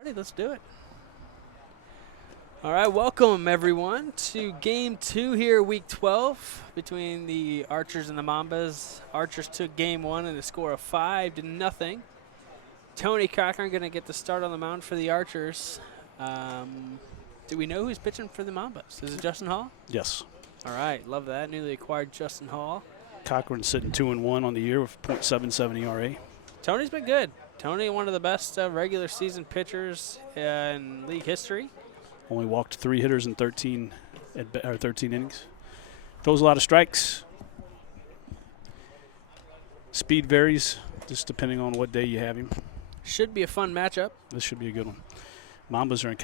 Ready, let's do it. All right, welcome everyone to game 2 here, week 12, between the Archers and the Mambas. Archers took game 1 and a score of 5-0. Tony Cochran going to get the start on the mound for the Archers. Do we know who's pitching for the Mambas? Is it Justin Hall? Yes. All right, love that. Newly acquired Justin Hall. Cochran sitting 2-1 on the year with .77 ERA. Tony's been good. Tony, one of the best regular season pitchers in league history. Only walked 3 hitters in 13 innings. Throws a lot of strikes. Speed varies just depending on what day you have him. Should be a fun matchup. This should be a good one. Mambas are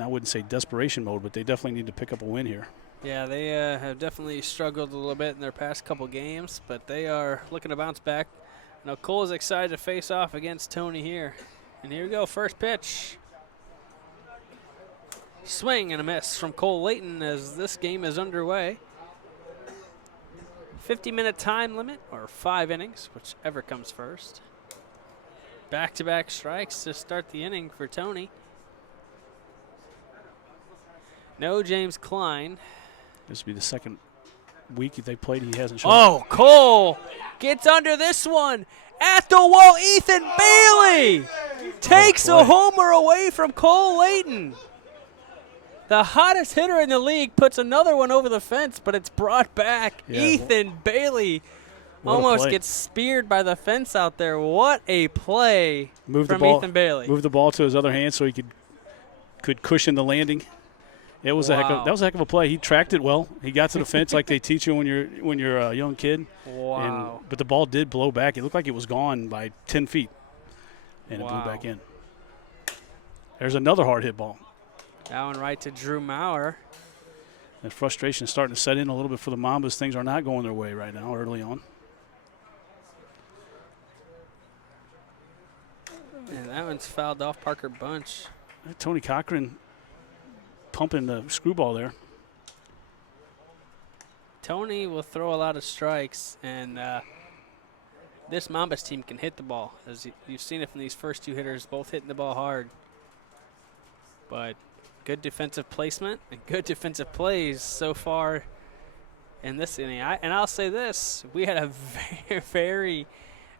I wouldn't say desperation mode, but they definitely need to pick up a win here. Yeah, they have definitely struggled a little bit in their past couple games, but they are looking to bounce back. Now Cole is excited to face off against Tony here. And here we go, first pitch. Swing and a miss from Cole Layton as this game is underway. 50-minute time limit, or 5 innings, whichever comes first. Back-to-back strikes to start the inning for Tony. No James Klein. This will be the second week they played. He hasn't shown. Oh, Cole gets under this one. At the wall, Ethan Bailey takes a homer away from Cole Layton. The hottest hitter in the league puts another one over the fence, but it's brought back. Yeah, Ethan Bailey almost gets speared by the fence out there. What a play from Ethan Bailey. Moved the ball to his other hand so he could cushion the landing. It was that was a heck of a play. He tracked it well. He got to the fence like they teach you when you're a young kid. Wow. But the ball did blow back. It looked like it was gone by 10 feet, and it blew back in. There's another hard hit ball. That one right to Drew Maurer. And frustration is starting to set in a little bit for the Mambas. Things are not going their way right now early on. And that one's fouled off Parker Bunch. Tony Cochran pumping the screwball there. Tony will throw a lot of strikes, and this Mambas team can hit the ball. As you've seen it from these first 2 hitters, both hitting the ball hard. But good defensive placement and good defensive plays so far in this inning. And I'll say this, we had a very, very,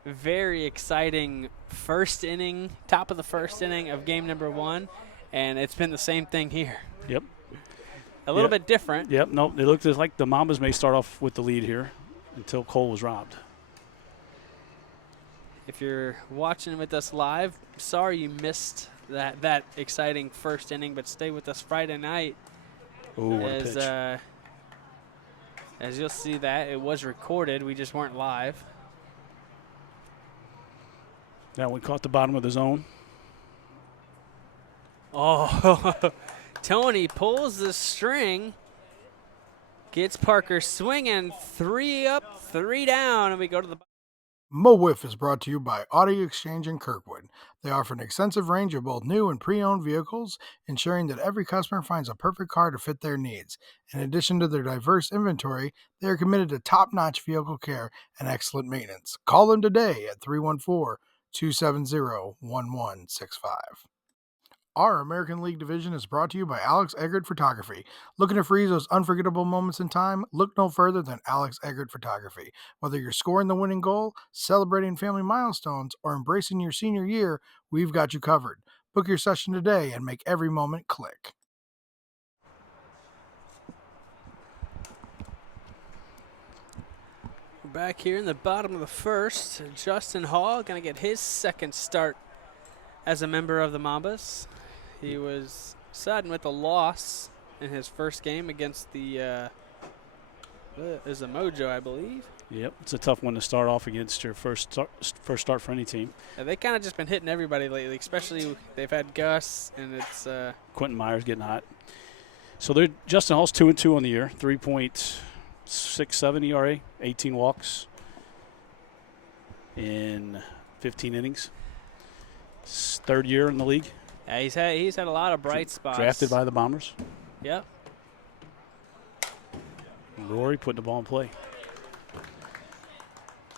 very exciting first inning, top of the first inning of game number 1, and it's been the same thing here. Yep. A little bit different. Yep, no, it looked like the Mambas may start off with the lead here until Cole was robbed. If you're watching with us live, sorry you missed that exciting first inning, but stay with us Friday night. Ooh, what a pitch. As you'll see that, it was recorded. We just weren't live. That one caught the bottom of the zone. Oh, Tony pulls the string, gets Parker swinging, 3 up, 3 down, and we go to the MO WIFF is brought to you by Audi Exchange in Kirkwood. They offer an extensive range of both new and pre-owned vehicles, ensuring that every customer finds a perfect car to fit their needs. In addition to their diverse inventory, they are committed to top-notch vehicle care and excellent maintenance. Call them today at 314-270-1165. Our American League division is brought to you by Alex Eggert Photography. Looking to freeze those unforgettable moments in time? Look no further than Alex Eggert Photography. Whether you're scoring the winning goal, celebrating family milestones, or embracing your senior year, we've got you covered. Book your session today and make every moment click. We're back here in the bottom of the first. Justin Hall going to get his second start as a member of the Mambas. He was saddened with a loss in his first game against the is a Mojo, I believe. Yep, it's a tough one to start off against your first start for any team. Yeah, they kind of just been hitting everybody lately, especially they've had Gus and it's Quentin Myers getting hot. So Justin Hall's 2-2 on the year, 3.67 ERA, 18 walks in 15 innings. His 3rd year in the league. Yeah, he's had a lot of bright spots. Drafted by the Bombers. Yep. Rory putting the ball in play.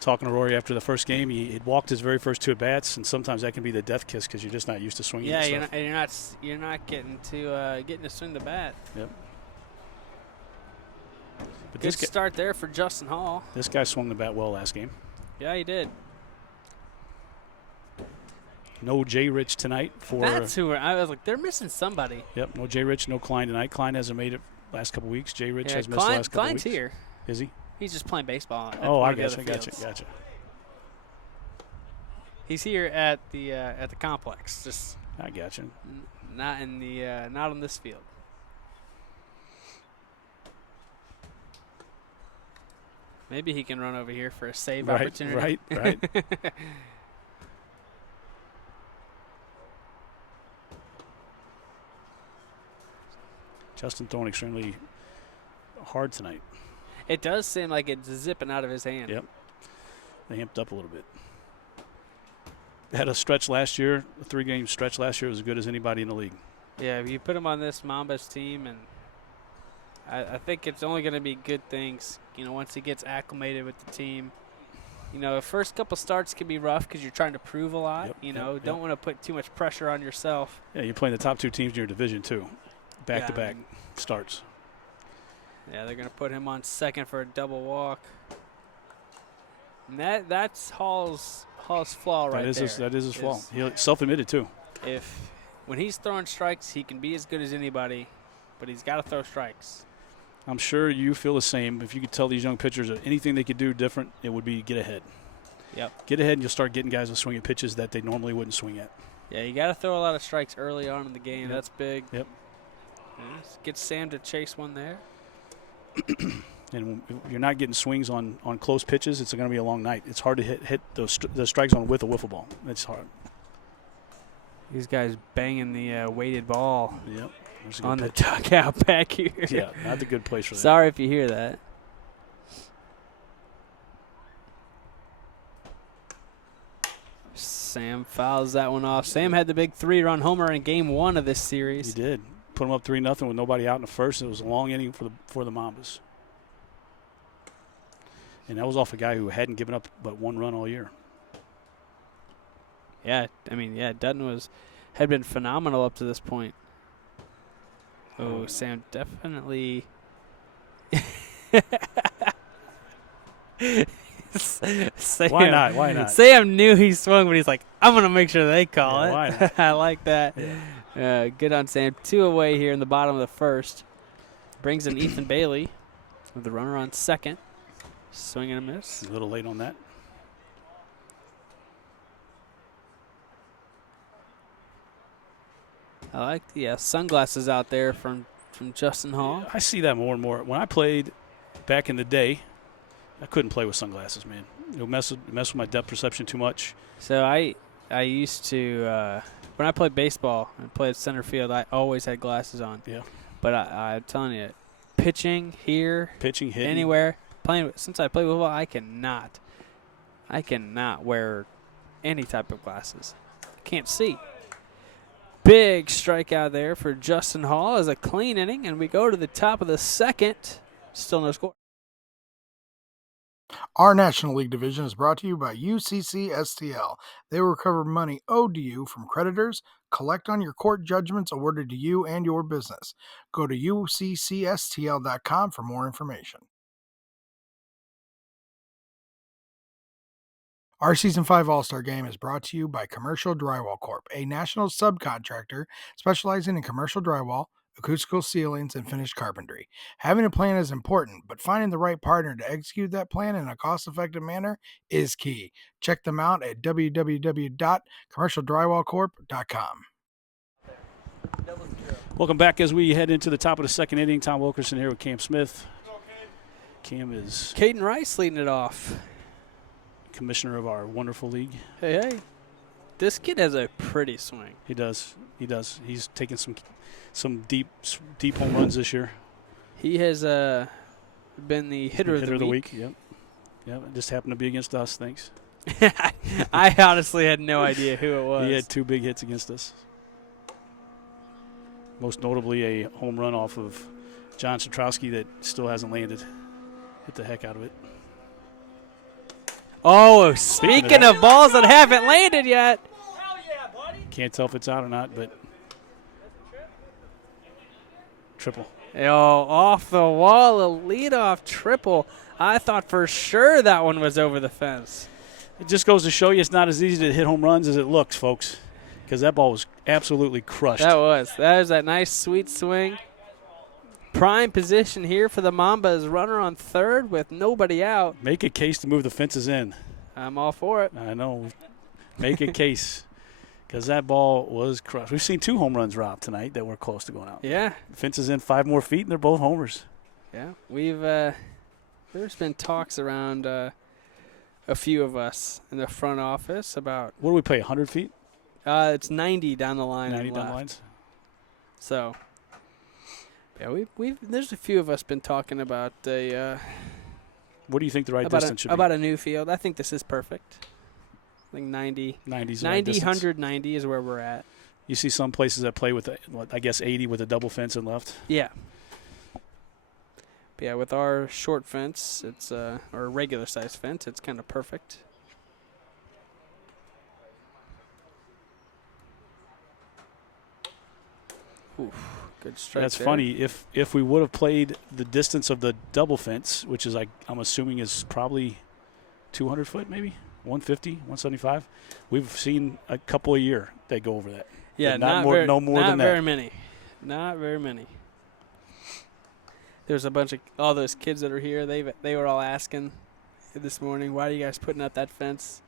talking to Rory after the first game, he had walked his very first 2 at-bats, and sometimes that can be the death kiss because you're just not used to swinging. Yeah, you're not getting to swing the bat. Yep. But Good start there for Justin Hall. This guy swung the bat well last game. Yeah, he did. No J. Rich tonight for. That's who I was like. They're missing somebody. Yep. No J. Rich, no Klein tonight. Klein hasn't made it last couple weeks. J. Rich has missed the last couple weeks. Klein's here. Is he? He's just playing baseball. I gotcha. He's here at the complex. Just I gotcha. Not on this field. Maybe he can run over here for a save opportunity. Right. Justin throwing extremely hard tonight. It does seem like it's zipping out of his hand. Yep. They amped up a little bit. They had a stretch last year, a 3-game stretch last year, was as good as anybody in the league. Yeah, you put him on this Mambas team, and I think it's only going to be good things, once he gets acclimated with the team. The first couple starts can be rough because you're trying to prove a lot. Don't want to put too much pressure on yourself. Yeah, you're playing the top 2 teams in your division, too. Back-to-back starts. Yeah, they're going to put him on second for a double walk. And that's Hall's flaw right there. That is his flaw. He's self-admitted, too. When he's throwing strikes, he can be as good as anybody, but he's got to throw strikes. I'm sure you feel the same. If you could tell these young pitchers that anything they could do different, it would be get ahead. Yep. Get ahead and you'll start getting guys to swing at pitches that they normally wouldn't swing at. Yeah, you got to throw a lot of strikes early on in the game. Yep. That's big. Yep. Get Sam to chase one there. And if you're not getting swings on close pitches, it's going to be a long night. It's hard to hit those strike zone with a wiffle ball. It's hard. These guys banging the weighted ball. Yep. On the dugout back here. Yeah, not the good place for that. Sorry if you hear that. Sam fouls that one off. Sam had the big 3-run homer in game 1 of this series. He did. Put him up 3-0 with nobody out in the first. It was a long inning for the Mambas. And that was off a guy who hadn't given up but 1 run all year. Yeah, Dutton had been phenomenal up to this point. Oh, Sam definitely. Why not? Sam knew he swung, but he's like, I'm going to make sure they call it. Why not? I like that. Yeah. Good on Sam. 2 away here in the bottom of the first. Brings in Ethan Bailey with the runner on second. Swing and a miss. A little late on that. I like the sunglasses out there from Justin Hall. I see that more and more. When I played back in the day, I couldn't play with sunglasses, man. It'll mess with my depth perception too much. So I used to when I played baseball and played center field, I always had glasses on. Yeah. But I'm telling you, pitching here, hitting anywhere, since I play with ball, I cannot wear any type of glasses. I can't see. Big strikeout there for Justin Hall as a clean inning, and we go to the top of the second. Still no score. Our National League division is brought to you by UCC STL. They will recover money owed to you from creditors, collect on your court judgments awarded to you and your business. Go to uccstl.com for more information. Our Season 5 All-Star Game is brought to you by Commercial Drywall Corp., a national subcontractor specializing in commercial drywall, acoustical ceilings, and finished carpentry. Having a plan is important, but finding the right partner to execute that plan in a cost-effective manner is key. Check them out at www.commercialdrywallcorp.com. Welcome back as we head into the top of the second inning. Tom Wilkerson here with Cam Smith. Cam is Caden Rice leading it off. Commissioner of our wonderful league. Hey. This kid has a pretty swing. He does. He's taken some deep home runs this year. He has been the hitter of the week. Yep. It just happened to be against us. Thanks. I honestly had no idea who it was. He had 2 big hits against us. Most notably a home run off of John Satrowski that still hasn't landed. Hit the heck out of it. Oh, speaking of balls that haven't landed yet. Can't tell if it's out or not, but triple. Off the wall, a leadoff triple. I thought for sure that one was over the fence. It just goes to show you it's not as easy to hit home runs as it looks, folks, because that ball was absolutely crushed. That was that nice sweet swing. Prime position here for the Mambas. Runner on third with nobody out. Make a case to move the fences in. I'm all for it. I know. Make a case, because that ball was crushed. We've seen 2 home runs robbed tonight that were close to going out. Yeah. The fence is in 5 more feet, and they're both homers. Yeah. There's been talks around a few of us in the front office about. What do we play, 100 feet? It's 90 down the line. 90 down the lines. So, yeah, there's a few of us been talking about what do you think the right distance should be? About a new field. I think this is perfect. I think 90. 90's 90, 190 is where we're at. You see some places that play with, I guess, 80 with a double fence and left. Yeah. But yeah, with our short fence, it's or regular size fence, it's kind of perfect. Oof, good strike. That's there. funny. If we would have played the distance of the double fence, which is I'm assuming is probably 200 foot, maybe 150, 175. We've seen a couple a year that go over that. Yeah, no more than that. Not very many. Not very many. There's a bunch of all those kids that are here. They were all asking this morning, why are you guys putting up that fence?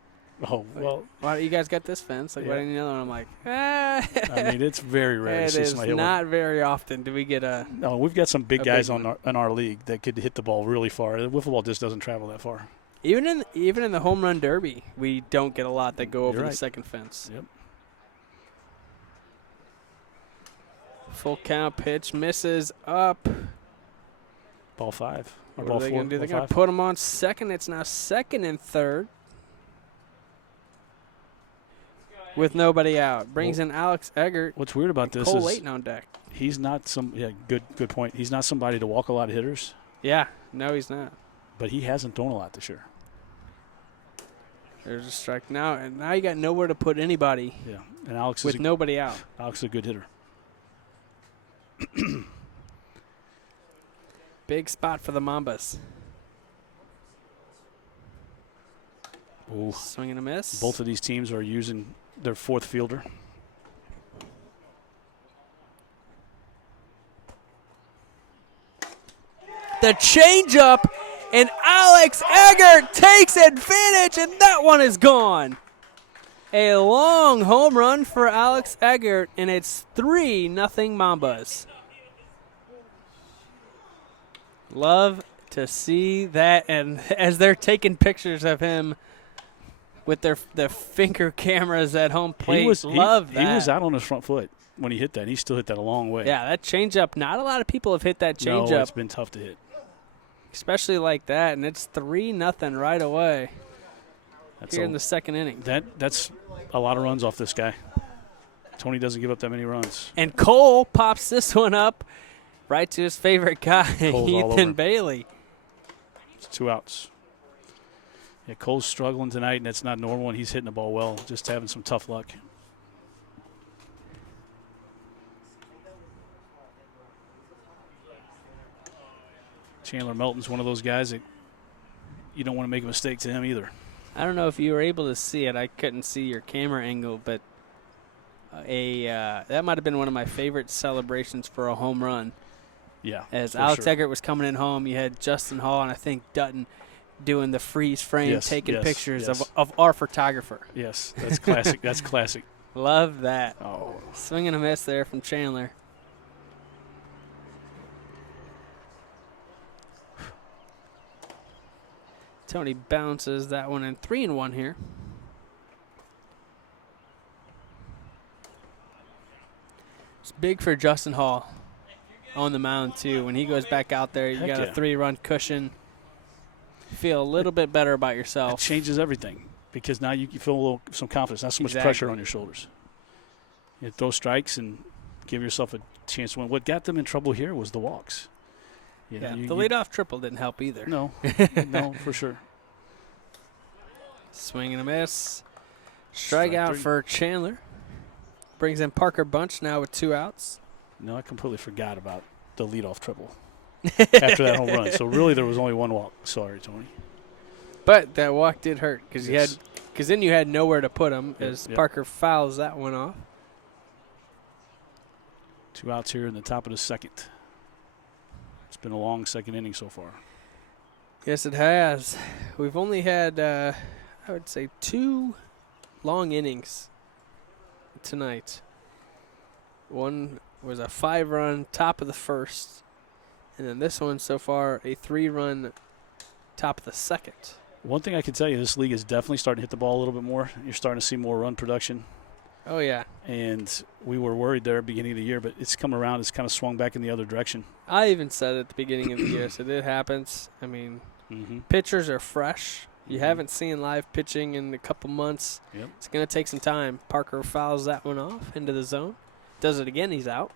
Oh, well. Why you guys got this fence? Like, why didn't you know? And I'm like, I mean, it's very rare to see somebody hit one. Not very often do we get a. No, we've got some big guys in our league that could hit the ball really far. The wiffle ball just doesn't travel that far. Even in the home run derby, we don't get a lot that go over the second fence. Yep. Full count pitch misses up. Ball 5. Or What ball are they 4. going to do? They're Ball going to 5. put him on second. It's now second and third with nobody out. Brings in Alex Eggert. What's weird about this Cole is Layton on deck. he's not good point. He's not somebody to walk a lot of hitters. Yeah, no, he's not. But he hasn't thrown a lot this year. There's a strike now, and now you got nowhere to put anybody. Yeah, and Alex with nobody out. Alex is a good hitter. Big spot for the Mambas. Ooh. Swing and a miss. Both of these teams are using their 4th fielder. The changeup, and Alex Eggert takes advantage, and that one is gone. A long home run for Alex Eggert, and it's 3-0 Mambas. Love to see that, and as they're taking pictures of him with their finger cameras at home plate, He was that. out on his front foot when he hit that. He still hit that a long way. Yeah, that changeup, not a lot of people have hit that changeup. No, it's been tough to hit. Especially like that, and it's 3-0 right away That's here in the second inning. That's a lot of runs off this guy. Tony doesn't give up that many runs. And Cole pops this one up right to his favorite guy, Ethan Bailey. It's 2 outs. Yeah, Cole's struggling tonight, and that's not normal, and he's hitting the ball well, just having some tough luck. Chandler Melton's one of those guys that you don't want to make a mistake to him either. I don't know if you were able to see it. I couldn't see your camera angle, but that might have been one of my favorite celebrations for a home run. Yeah. As Alex Eggert was coming in home, you had Justin Hall and I think Dutton doing the freeze frame, taking pictures of our photographer. Yes, that's classic. That's classic. Love that. Oh. Swing and a miss there from Chandler. Tony bounces that one in. 3-1 here. It's big for Justin Hall on the mound, too. When he goes back out there, you got a 3-run cushion. Feel a little bit better about yourself. It changes everything because now you feel some confidence, not so much pressure on your shoulders. You throw strikes and give yourself a chance to win. What got them in trouble here was the walks. The leadoff triple didn't help either. No, no, for sure. Swing and a miss. Strikeout 3. for Chandler. Brings in Parker Bunch now with 2 outs. No, I completely forgot about the leadoff triple after that home run. So really, there was only 1 walk. Sorry, Tony. But that walk did hurt because Yes. then you had nowhere to put him as Yep. Parker fouls that one off. 2 outs here in the top of the second. It's been a long second inning so far. Yes, it has. We've only had, I would say, 2 long innings tonight. One was a 5-run top of the first, and then this one so far a 3-run top of the second. One thing I can tell you, this league is definitely starting to hit the ball a little bit more. You're starting to see more run production. Oh, yeah. And we were worried there at the beginning of the year, but it's come around. It's kind of swung back in the other direction. I even said at the beginning of the year, so it happens. I mean, pitchers are fresh. You haven't seen live pitching in a couple months. Yep. It's going to take some time. Parker fouls that one off into the zone. Does it again, he's out.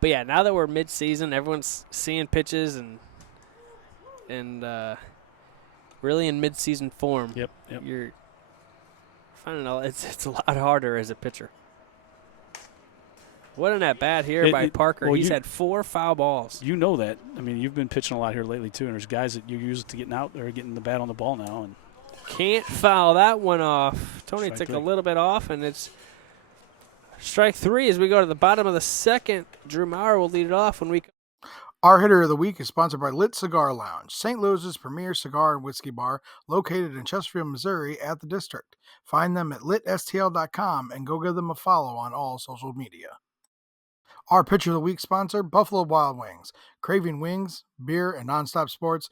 But, yeah, now that we're mid-season, everyone's seeing pitches and really in mid-season form. Yep. You're finding it's a lot harder as a pitcher. Wasn't that bad here by Parker? Well, He's had 4 foul balls. You know that. I mean, you've been pitching a lot here lately, too, and there's guys that you use to getting out there, getting the bat on the ball now. And Can't foul that one off. Tony Strike took 3. a little bit off, and it's strike 3 as we go to the bottom of the second. Drew Maurer will lead it off when we. Our hitter of the week is sponsored by Lit Cigar Lounge, St. Louis's premier cigar and whiskey bar located in Chesterfield, Missouri at the District. Find them at litstl.com and go give them a follow on all social media. Our pitcher of the week sponsor, Buffalo Wild Wings. Craving wings, beer, and nonstop sports?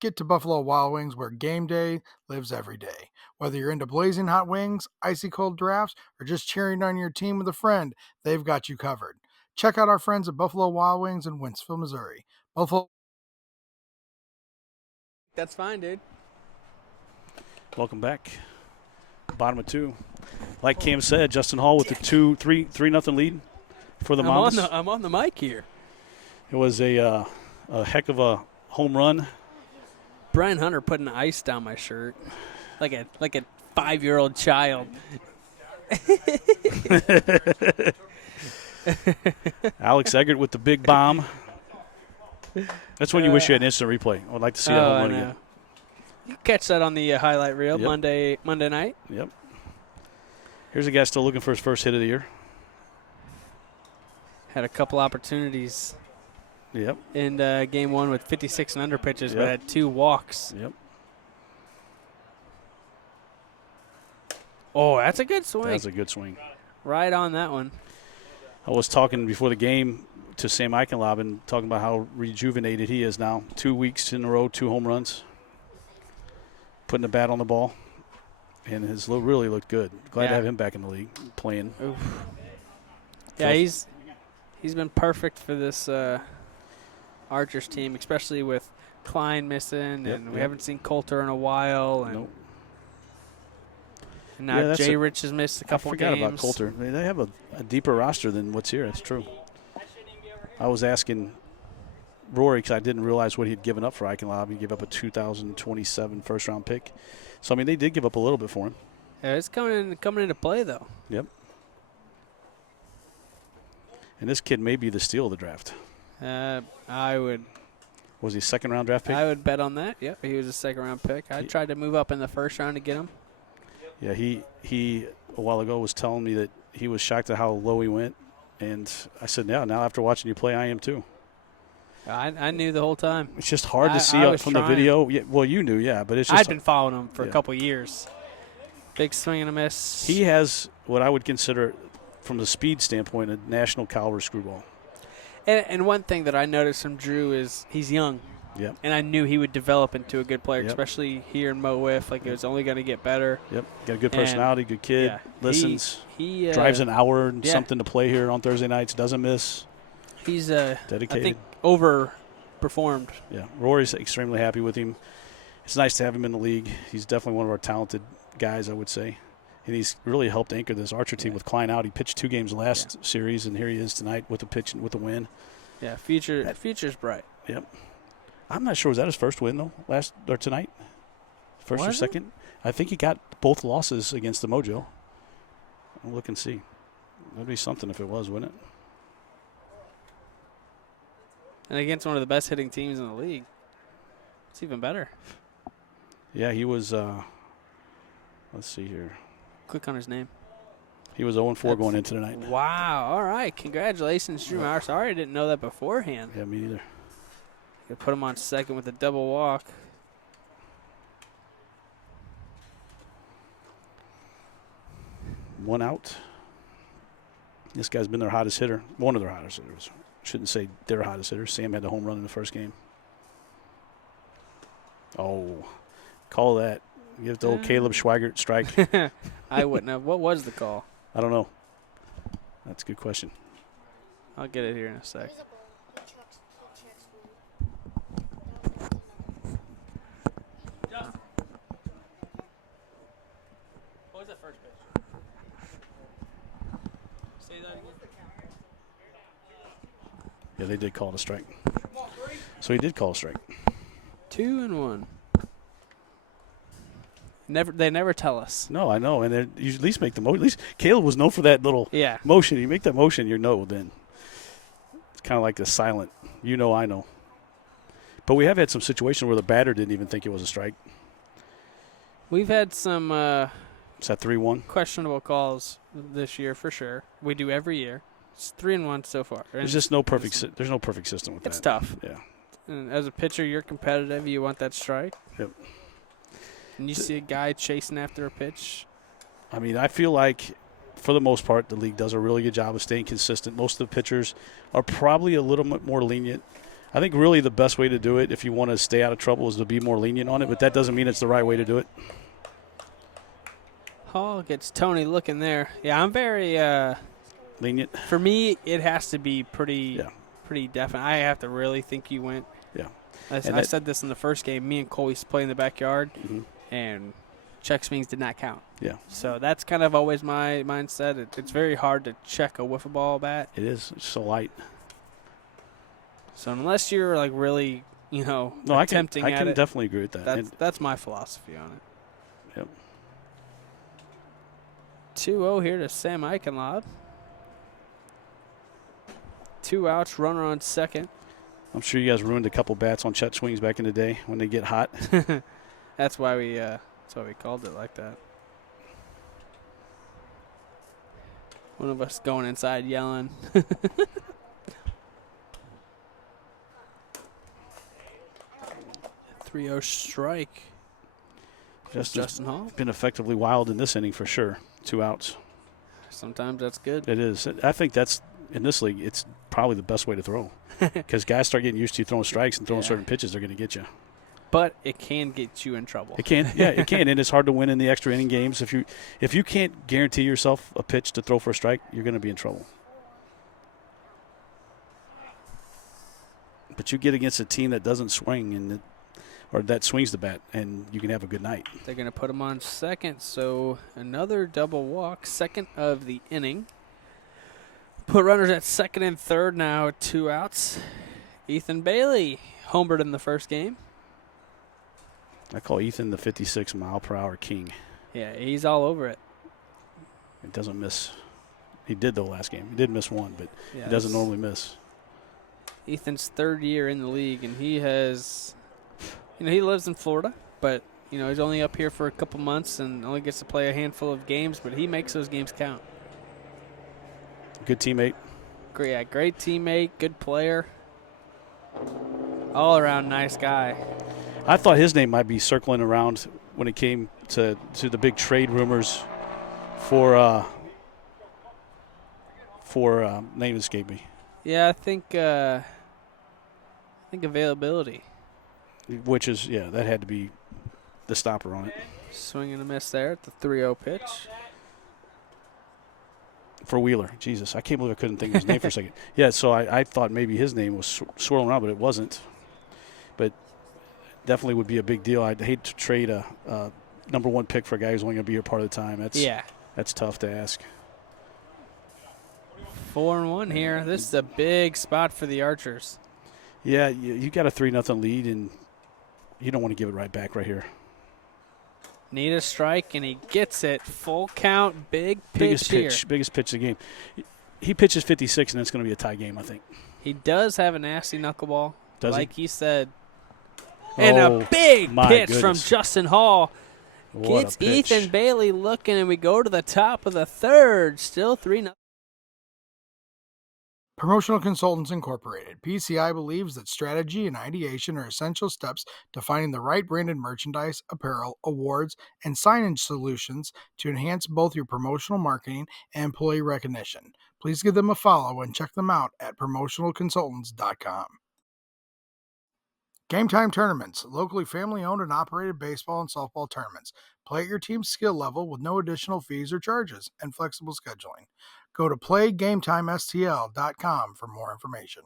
Get to Buffalo Wild Wings where game day lives every day. Whether you're into blazing hot wings, icy cold drafts, or just cheering on your team with a friend, they've got you covered. Check out our friends at Buffalo Wild Wings in Wentzville, Missouri. Buffalo. That's fine, dude. welcome back. Bottom of 2. Like Cam said, Justin Hall with the 3-0 lead for the Mambas. I'm on the mic here. It was a heck of a home run. Brian Hunter putting ice down my shirt like a 5-year-old child. Alex Eggert with the big bomb. That's when you wish you had an instant replay. I would like to see that home run again. You can catch that on the highlight reel Monday night. Yep. Here's a guy still looking for his first hit of the year. Had a couple opportunities. Yep. In game 1 with 56 and under pitches, Yep. but had 2 walks. Yep. Oh, that's a good swing. That's a good swing. Right on that one. I was talking before the game to Sam Eichenlaub and talking about how rejuvenated he is now. 2 weeks in a row, 2 home runs. Putting the bat on the ball. And has really looked good. Glad to have him back in the league playing. Oof. Yeah, he's been perfect for this Archers team, especially with Klein missing, and we haven't seen Coulter in a while. And, Nope. and now Jay Rich has missed a couple games. I forgot about Coulter. They have a deeper roster than what's here. That's true. I was asking Rory because I didn't realize what he had given up for Eichenlaub. He gave up a 2027 first-round pick. So, I mean, they did give up a little bit for him. Yeah, it's coming into play, though. Yep. And this kid may be the steal of the draft. I would. Was he a second-round draft pick? I would bet on that. Yep, he was a second-round pick. I tried to move up in the first round to get him. Yeah, he a while ago was telling me that he was shocked at how low he went. And I said, yeah, now after watching you play, I am too. I knew the whole time. It's just hard to see from the video. Yeah, well, you knew, yeah, but it's just. I'd been following him for a couple years. Big swing and a miss. He has what I would consider, from the speed standpoint, a national caliber screwball. And one thing that I noticed from Drew is he's young. Yep. And I knew he would develop into a good player, especially here in Mo Wiff. Like, it was only going to get better. Yep. Got a good personality, good kid. Yeah, listens. He drives an hour and something to play here on Thursday nights. Doesn't miss. He's dedicated. I think overperformed. Yeah. Rory's extremely happy with him. It's nice to have him in the league. He's definitely one of our talented guys, I would say. And he's really helped anchor this Archer team with Klein out. He pitched 2 games last series, and here he is tonight with a pitch and with a win. Yeah, future's bright. Yep. I'm not sure. Was that his first win, though, tonight? First or second? I think he got both losses against the Mojo. I'll look and see. That'd be something if it was, wouldn't it? And against one of the best hitting teams in the league. It's even better. Yeah, he was, let's see here. Click on his name. He was 0-4 going into tonight. Wow. All right. Congratulations, Drew Maurer. Sorry I didn't know that beforehand. Yeah, me neither. You put him on second with a double walk. One out. This guy's been their hottest hitter. One of their hottest hitters. Shouldn't say their hottest hitter. Sam had the home run in the first game. Oh, call that. Give the old Caleb Schweigert strike. I wouldn't have. What was the call? I don't know. That's a good question. I'll get it here in a sec. What was that first pitch? Say that again. Yeah, they did call it a strike. So he did call a strike. 2-1. They never tell us. No, I know, and you at least make the motion. At least Caleb was known for that little motion. You make that motion, you know. Then it's kind of like the silent. You know, I know. But we have had some situations where the batter didn't even think it was a strike. We've had some. Is that 3-1? Questionable calls this year for sure. We do every year. It's 3-1 so far. There's just no perfect. There's no perfect system with that. It's tough. Yeah. And as a pitcher, you're competitive. You want that strike. Yep. And you see a guy chasing after a pitch. I mean, I feel like, for the most part, the league does a really good job of staying consistent. Most of the pitchers are probably a little bit more lenient. I think really the best way to do it, if you want to stay out of trouble, is to be more lenient on it. But that doesn't mean it's the right way to do it. Hall gets Tony looking there. Yeah, I'm very lenient. For me, it has to be pretty definite. I have to really think you went. Yeah. I said this in the first game. Me and Cole used to play in the backyard, and check swings did not count. Yeah. So that's kind of always my mindset. It's very hard to check a wiffle ball bat. It is. It's so light. So unless you're like really, attempting I can it, definitely agree with that. That's my philosophy on it. Yep. 2-0 here to Sam Eichenlob. 2 outs, runner on second. I'm sure you guys ruined a couple bats on check swings back in the day when they get hot. That's why we called it like that. One of us going inside yelling. 3-0 strike. Justin Hall. Been effectively wild in this inning for sure. 2 outs. Sometimes that's good. It is. I think that's, in this league, it's probably the best way to throw. Because guys start getting used to throwing strikes and throwing certain pitches, they're going to get you. But it can get you in trouble. It can. Yeah, it can. And it's hard to win in the extra inning games. If you can't guarantee yourself a pitch to throw for a strike, you're going to be in trouble. But you get against a team that doesn't swing or that swings the bat, and you can have a good night. They're going to put him on second, so another double walk, second of the inning. Put runners at second and third now, 2 outs. Ethan Bailey homered in the first game. I call Ethan the 56-mile-per-hour king. Yeah, he's all over it. He doesn't miss. He did, though, last game. He did miss one, but he doesn't normally miss. Ethan's third year in the league, and he has, he lives in Florida, but, he's only up here for a couple months and only gets to play a handful of games, but he makes those games count. Good teammate. Great teammate, good player. All around nice guy. I thought his name might be circling around when it came to the big trade rumors for name escaped me. Yeah, I think availability. Which is, that had to be the stopper on it. Swing and a miss there at the 3-0 pitch. For Wheeler. Jesus, I can't believe I couldn't think of his name for a second. Yeah, so I thought maybe his name was swirling around, but it wasn't. But definitely would be a big deal. I'd hate to trade a number 1 pick for a guy who's only going to be here part of the time. That's tough to ask. 4-1 here. This is a big spot for the Archers. Yeah, you got a 3-0 lead, and you don't want to give it right back right here. Need a strike, and he gets it. Full count, big pitch here. Biggest pitch of the game. He pitches 56, and it's going to be a tie game, I think. He does have a nasty knuckleball, like he said. And a big pitch from Justin Hall. Gets Ethan Bailey looking, and we go to the top of the third. Still 3-0. Promotional Consultants Incorporated. PCI believes that strategy and ideation are essential steps to finding the right branded merchandise, apparel, awards, and signage solutions to enhance both your promotional marketing and employee recognition. Please give them a follow and check them out at promotionalconsultants.com. Gametime Tournaments, locally family-owned and operated baseball and softball tournaments. Play at your team's skill level with no additional fees or charges and flexible scheduling. Go to playgametimestl.com for more information.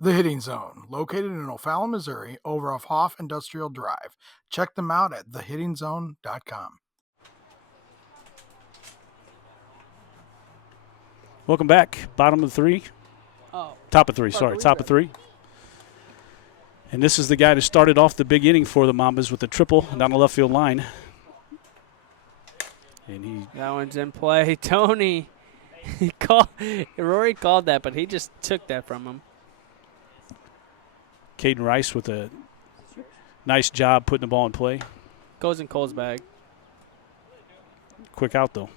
The Hitting Zone, located in O'Fallon, Missouri, over off Hoff Industrial Drive. Check them out at thehittingzone.com. Welcome back. Bottom of 3. Top of 3, sorry. Top of 3. And this is the guy that started off the big inning for the Mambas with a triple down the left field line. And that one's in play. Tony, Rory called that, but he just took that from him. Caden Rice with a nice job putting the ball in play. Goes in Cole's bag. Quick out, though.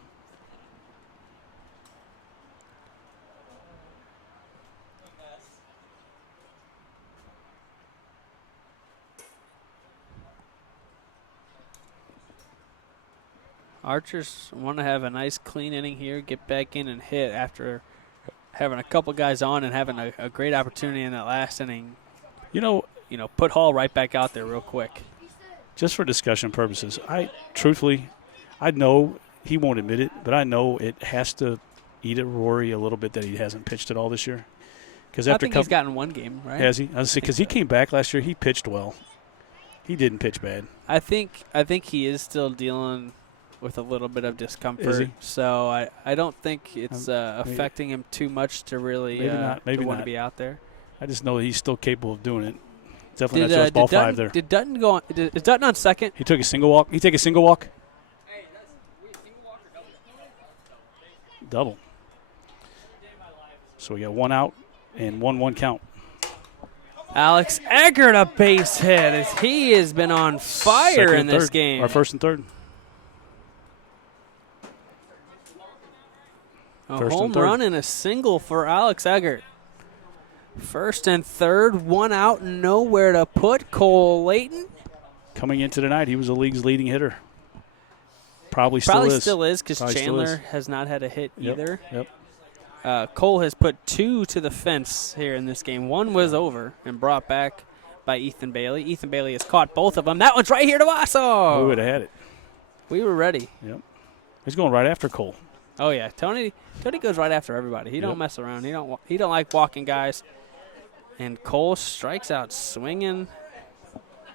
Archers want to have a nice clean inning here, get back in and hit after having a couple guys on and having a great opportunity in that last inning. Put Hall right back out there real quick. Just for discussion purposes, I know he won't admit it, but I know it has to eat at Rory a little bit that he hasn't pitched at all this year. I think he's gotten one game, right? Has he? I was because he came back last year. He pitched well. He didn't pitch bad. I think he is still dealing with a little bit of discomfort. Is he? So I don't think it's affecting him too much to really want to be out there. I just know that he's still capable of doing it. Definitely not just ball 5 there. Did Dutton go on? Is Dutton on second? He took a single walk. He take a single walk? Double. So we got 1 out and 1-1 count. Alex Eggert a base hit as he has been on fire in this game. Our first and third. A home run and a single for Alex Eggert. First and third, 1 out, nowhere to put. Cole Layton. Coming into tonight, he was the league's leading hitter. Probably still is because Chandler has not had a hit either. Yep. Cole has put 2 to the fence here in this game. 1 was over and brought back by Ethan Bailey. Ethan Bailey has caught both of them. That one's right here to Vaso. We would have had it. We were ready. Yep. He's going right after Cole. Oh yeah, Tony goes right after everybody. He don't mess around. He don't like walking guys. And Cole strikes out swinging.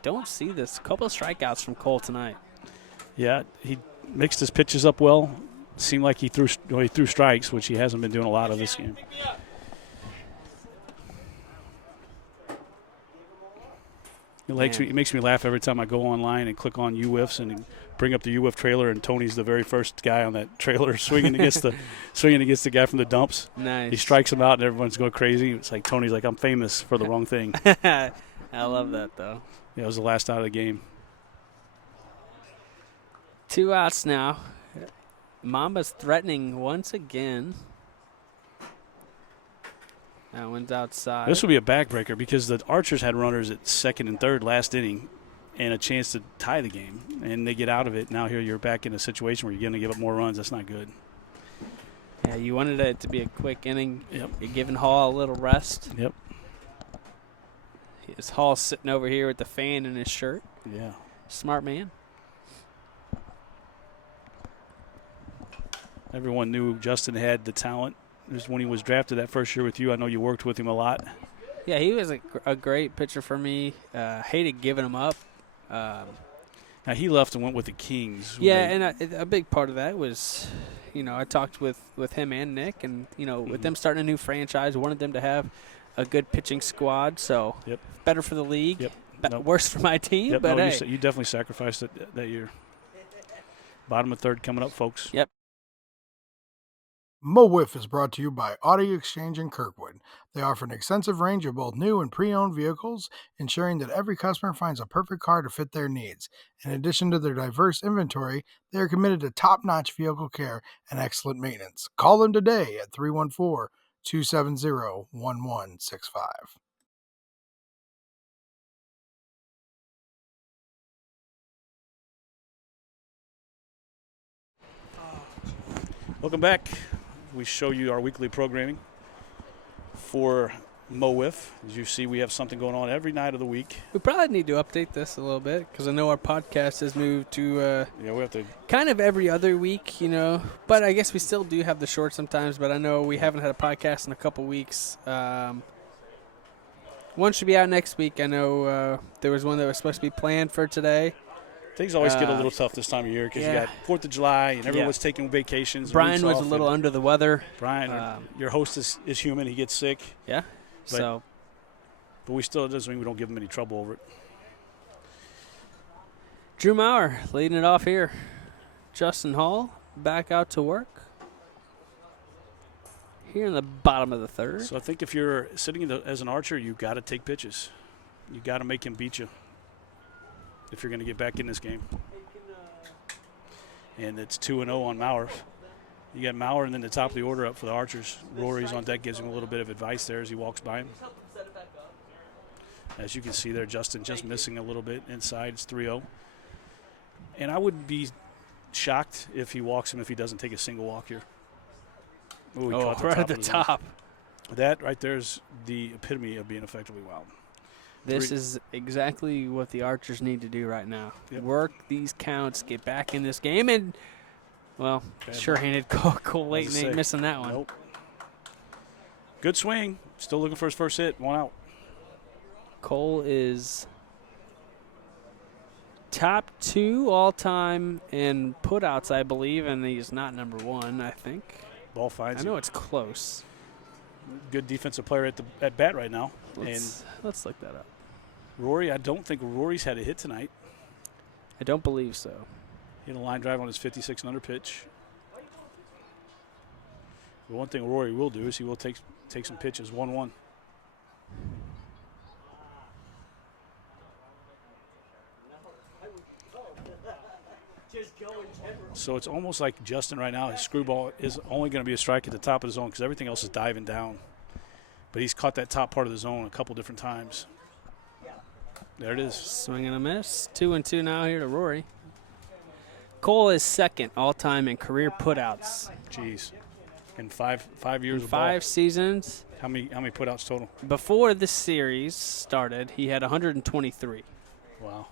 Don't see this. Couple of strikeouts from Cole tonight. Yeah, he mixed his pitches up well. Seemed like he threw strikes, which he hasn't been doing a lot of this game. It makes me laugh every time I go online and click on UWIFs and bring up the UWIF trailer, and Tony's the very first guy on that trailer swinging against the guy from the dumps. Nice. He strikes him out, and everyone's going crazy. It's like Tony's like, I'm famous for the wrong thing. I love that, though. Yeah, it was the last out of the game. 2 outs now. Mambas threatening once again. That one's outside. This will be a backbreaker because the Archers had runners at second and third last inning and a chance to tie the game, and they get out of it. Now here you're back in a situation where you're going to give up more runs. That's not good. Yeah, you wanted it to be a quick inning. Yep. You're giving Hall a little rest. Yep. His Hall sitting over here with the fan in his shirt. Yeah. Smart man. Everyone knew Justin had the talent. Just when he was drafted that first year with you, I know you worked with him a lot. Yeah, he was a great pitcher for me. Hated giving him up. Now he left and went with the Kings. Yeah, and a big part of that was, I talked with him and Nick, and with them starting a new franchise, wanted them to have a good pitching squad. So better for the league. Worse for my team. But you definitely sacrificed it that year. Bottom of third coming up, folks. Yep. Mo Wiff is brought to you by Audi Exchange in Kirkwood. They offer an extensive range of both new and pre-owned vehicles, ensuring that every customer finds a perfect car to fit their needs. In addition to their diverse inventory, they are committed to top-notch vehicle care and excellent maintenance. Call them today at 314-270-1165. Welcome back. We show you our weekly programming for Mo Wiff. As you see, we have something going on every night of the week. We probably need to update this a little bit because I know our podcast has moved to Yeah, we have to. kind of every other week, But I guess we still do have the short sometimes, but I know we haven't had a podcast in a couple weeks. One should be out next week. I know there was one that was supposed to be planned for today. Things always get a little tough this time of year because you got 4th of July and everyone's taking vacations. Brian was a little under the weather. Brian, your host is human. He gets sick. Yeah. But we still, it doesn't mean we don't give him any trouble over it. Drew Maurer leading it off here. Justin Hall back out to work. Here in the bottom of the third. So I think if you're sitting as an archer, you got to take pitches. You got to make him beat you if you're going to get back in this game. And it's 2-0 on Maurer. You got Maurer and then the top of the order up for the archers. Rory's on deck, gives him a little bit of advice there as he walks by him. As you can see there, Justin just missing a little bit inside. It's 3-0. And I would be shocked if he walks him if he doesn't take a single walk here. Ooh, he caught right at the top. That right there is the epitome of being effectively wild. This is exactly what the archers need to do right now. Yep. Work these counts, get back in this game, and, well, sure-handed Cole Layton ain't missing that one. Nope. Good swing. Still looking for his first hit. 1 out. Cole is top 2 all-time in put-outs, I believe, and he's not number 1, I think. Ball finds I know it's close. Good defensive player at bat right now. Let's look that up. Rory, I don't think Rory's had a hit tonight. I don't believe so. He had a line drive on his 56 and under pitch. The one thing Rory will do is he will take some pitches. 1-1. So it's almost like Justin right now, his screwball is only going to be a strike at the top of the zone because everything else is diving down. But he's caught that top part of the zone a couple different times. There it is. Swing and a miss. 2-2 now here to Rory. Cole is second all-time in career putouts. Jeez. In five years in of 5 ball. seasons. How many putouts total? Before this series started, he had 123. Wow.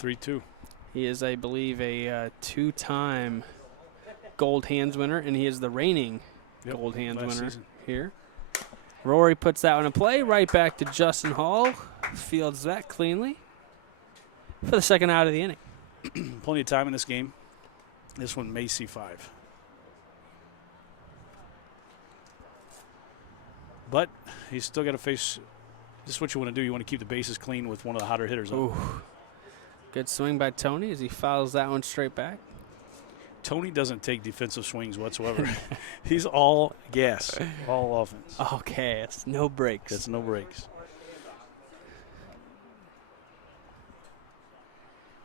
3-2. He is, I believe, a 2-time Gold Hands winner, and he is the reigning Gold Hands winner here. Rory puts that one in play. Right back to Justin Hall. Fields that cleanly for the second out of the inning. Plenty of time in this game. This one may see 5. But he's still got to face. This is what you want to do. You want to keep the bases clean with one of the hotter hitters. Ooh. Good swing by Tony as he fouls that one straight back. Tony doesn't take defensive swings whatsoever. He's all gas, all offense. Okay, it's no breaks. It's no breaks.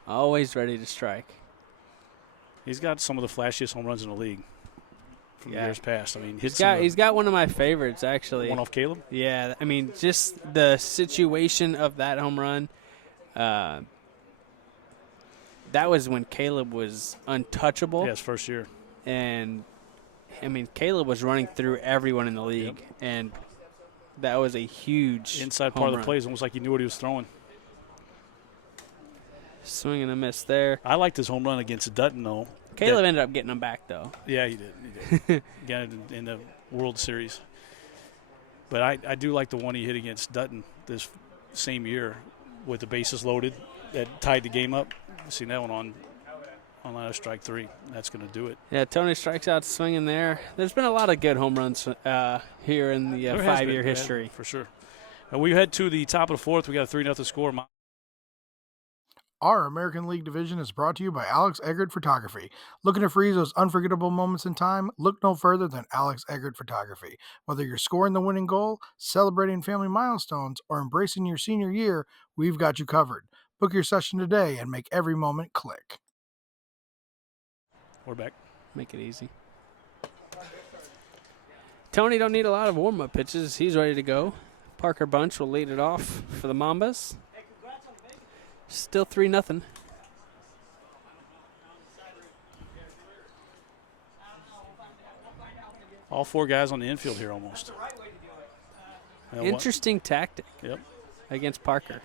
Always ready to strike. He's got some of the flashiest home runs in the league from years past. I mean, he's got one of my favorites, actually. One off Caleb? Yeah, I mean, just the situation of that home run. That was when Caleb was untouchable. Yeah, his first year. And, I mean, Caleb was running through everyone in the league. Yep. And that was a huge inside part of the play is almost like he knew what he was throwing. Swing and a miss there. I liked his home run against Dutton, though. Caleb ended up getting him back, though. Yeah, he did. Got it in the World Series. But I do like the one he hit against Dutton this same year with the bases loaded that tied the game up. I've seen that one on strike 3. That's going to do it. Yeah, Tony strikes out swinging there. There's been a lot of good home runs here in the 5-year history. For sure. We head to the top of the 4th. We got a 3-0 score. Our American League division is brought to you by Alex Eggert Photography. Looking to freeze those unforgettable moments in time? Look no further than Alex Eggert Photography. Whether you're scoring the winning goal, celebrating family milestones, or embracing your senior year, we've got you covered. Book your session today and make every moment click. We're back. Make it easy. Tony don't need a lot of warm-up pitches. He's ready to go. Parker Bunch will lead it off for the Mambas. Still 3-0. All 4 guys on the infield here almost. Interesting tactic. Yep. Against Parker.